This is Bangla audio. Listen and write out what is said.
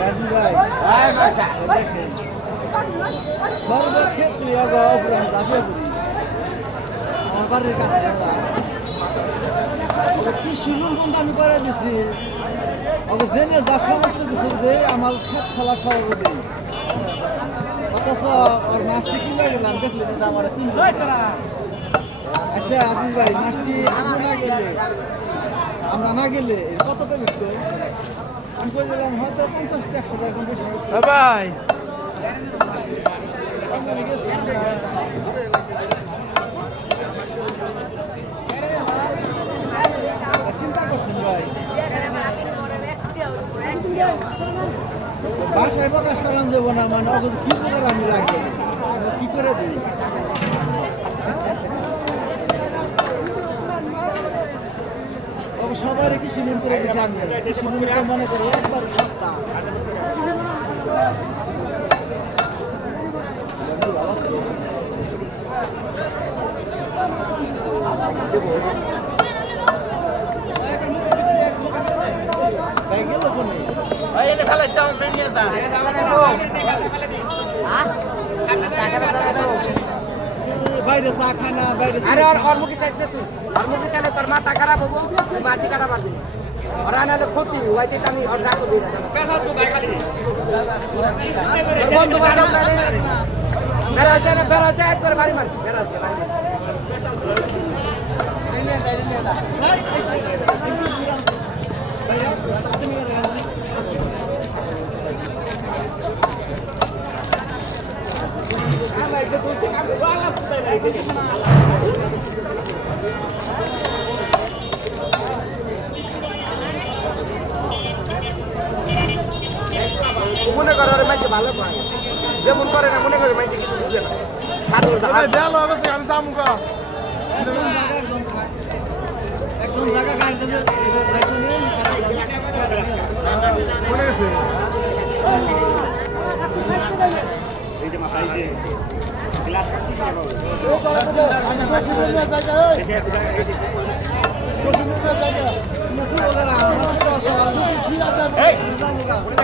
রাজু ভাই সর্বক্ষেত্রে অপরাধ চাপিয়ে পড়ি আমার বাড়ির কাছে কি শিলুন কোনটা আমি করে দিছি ওকে জেনে যা সমস্ত কিছু দেয় আমার ক্ষেত খেলা সহ দেয় অথচ ওর মাছটি কিনে গেলাম দেখলেন এটা আমার আচ্ছা আজিজ ভাই মাছটি আপনি না গেলে আমরা না গেলে কতটা বিকতো আমি কই দিলাম হয়তো 50-100 টাকা কম বেশি ভাই চিন্তা করছেন ভাই বাসায় প্রকাশ করান যাবো না মানে অবশ্য কি করে আমি রাখবো কি করে দিই সবাই কৃষি লোন করে দিচ্ছে আমি কৃষি লোন তো মনে করি একবার সস্তা গেল কোনে বাইরে চা খায় না বাইরে তোর মাথা খারাপ হবো মাছি কাটা পারবি ওরা নাহলে ক্ষতি ওইতে আমি রাখো দিই বন্ধু বান্ধব বেড়াতে একবার বাড়ি মারি বেড়াতে মনে করো মাইকে ভালো পায় যেমন করে না মনে করে মাইকে কিছু বুঝবে না আমি যাবো একদম জায়গা গাড়িতে মনে গেছে জায়গা